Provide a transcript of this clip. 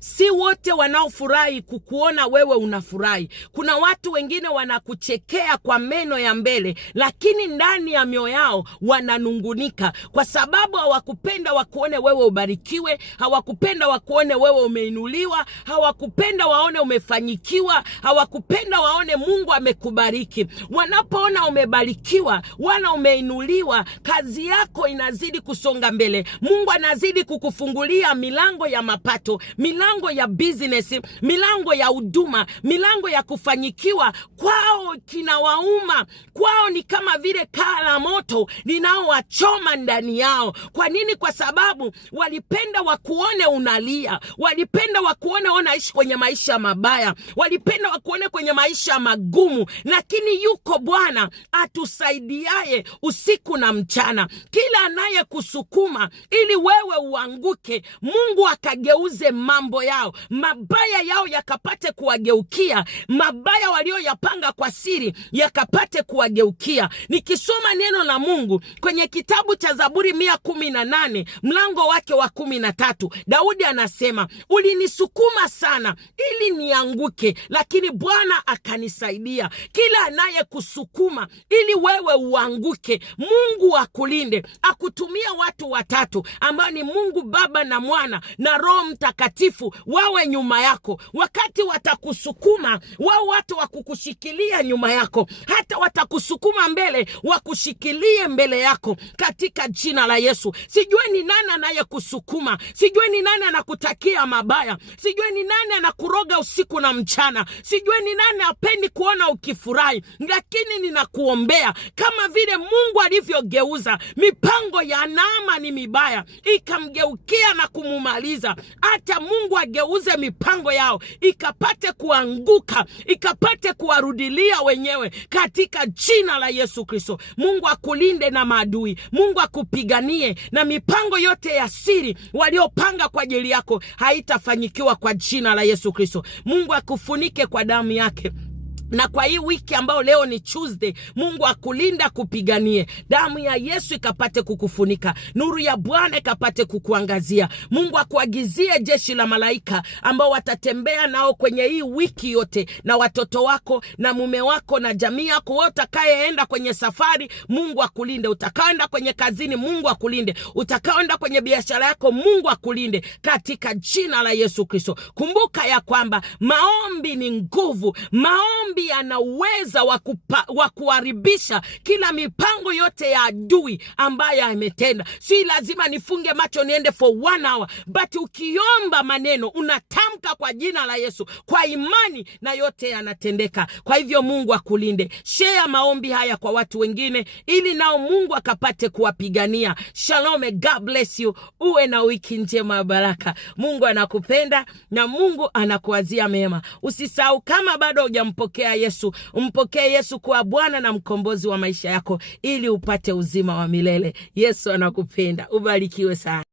Si wote wanaofurahi kukuona wewe unafurahi. Kuna watu wengine wanakuchekea kwa meno ya mbele, lakini ndani ya mioyo yao wananungunika, kwa sababu hawakupenda wakuone wewe ubarikiwe, hawakupenda wakuone wewe umeinuliwa, hawakupenda waone umefanyikiwa, hawakupenda waone Mungu amekubariki. Wanapoona umebarikiwa, wana umeinuliwa, kazi yako inazidi kusonga mbele. Mungu anazidi kukufungulia milango ya mapato, milango ya business, milango ya huduma, milango ya kufanyikiwa. Kwao kinawauma, kwao ni kama vile kaa la moto linaowachoma ndani yao. Kwa nini? Kwa sababu walipenda wakuone unalia, walipenda wakuone unaishi kwenye maisha mabaya, walipenda wakuone kwenye maisha magumu. Lakini yuko Bwana atusaidiaye usiku na mchana. Kila anaye kusukuma ili wewe uanguke, Mungu akageuze mambo yao, mabaya yao yakapate kuwageukia, mabaya walioyapanga kwa siri yakapate kuwageukia. Nikisoma neno la Mungu kwenye kitabu cha Zaburi 118 mlango wake wa 13, Daudi anasema, ulinisukuma sana ili nianguke, lakini Bwana akanisaidia. Kila anaye kusukuma ili wewe uanguke, Mungu akulinde. Akutumia watu watatu ambao ni Mungu Baba na Mwana na Roho Mtakatifu wawe nyuma yako. Wakati watakusukuma, wao watu wakukushikilia nyuma yako. Hata watakusukuma mbele, wakushikilie mbele yako katika jina la Yesu. Sijui ni nani anayekusukuma, sijui ni nani anakutakia mabaya, sijui ni nani anakuroga usiku na mchana, sijui ni nani hapendi kuona ukifurahi, lakini ninakuombea kama vile Mungu alivyogeuza mipango ya Naamani mibaya ikamgeukia na kumumaliza, hata Mungu ageuze mipango yao ikapate kuanguka, ikapate kuwarudilia wenyewe katika jina la Yesu Kristo. Mungu akulinde na maadui, Mungu akupiganie, na mipango yote ya siri waliopanga kwa ajili yako haitafanyikiwa kwa jina la Yesu Kristo. Mungu akufunike kwa damu yake. Na kwa hii wiki ambao leo ni Tuesday, Mungu akulinda, kupiganie. Damu ya Yesu ikapate kukufunika, nuru ya Bwana ikapate kukuangazia. Mungu akuagizie jeshi la malaika ambao watatembea nao kwenye hii wiki yote, na watoto wako na mume wako na jamii yako wote. Utakayeenda kwenye safari, Mungu akulinde. Utakaenda kwenye kazini, Mungu akulinde. Utakaenda kwenye biashara yako, Mungu akulinde katika jina la Yesu Kristo. Kumbuka ya kwamba maombi ni nguvu, maombi ana uweza wa kuharibisha kila mipango yote ya adui ambaye ametenda. Si lazima nifunge macho niende for 1 hour, but ukiomba maneno unatamka kwa jina la Yesu kwa imani, na yote yanatendeka. Kwa hivyo Mungu akulinde. Share maombi haya kwa watu wengine ili nao Mungu akapate kuwapigania. Shalom, God bless you. Uwe na wiki njema ya baraka. Mungu anakupenda na Mungu anakuazia mema. Usisahau, kama bado hujampokea Yesu, umpokee Yesu kuwa Bwana na mkombozi wa maisha yako ili upate uzima wa milele. Yesu anakupenda. Ubarikiwe sana.